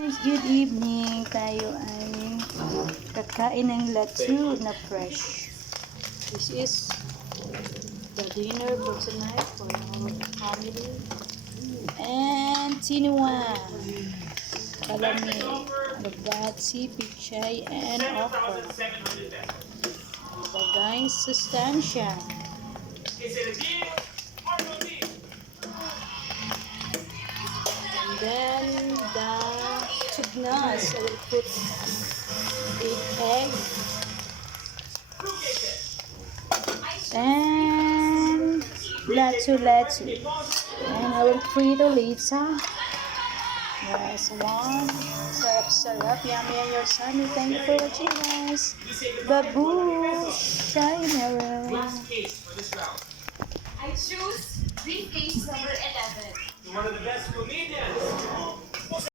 Good evening. Tayo ay kakain ng latu na fresh. This is the dinner for tonight for our family. And tinua, kalami, alabati, pichay, and okra. So guys, sustansya. And then the tugnas, I will put 8 egg and latu. And I will frito lisa. Yes, one. Sarap. Yummy and your son. Thank you for watching, guys. Babush. Sayonara. I choose briefcase number 11. One of the best comedians.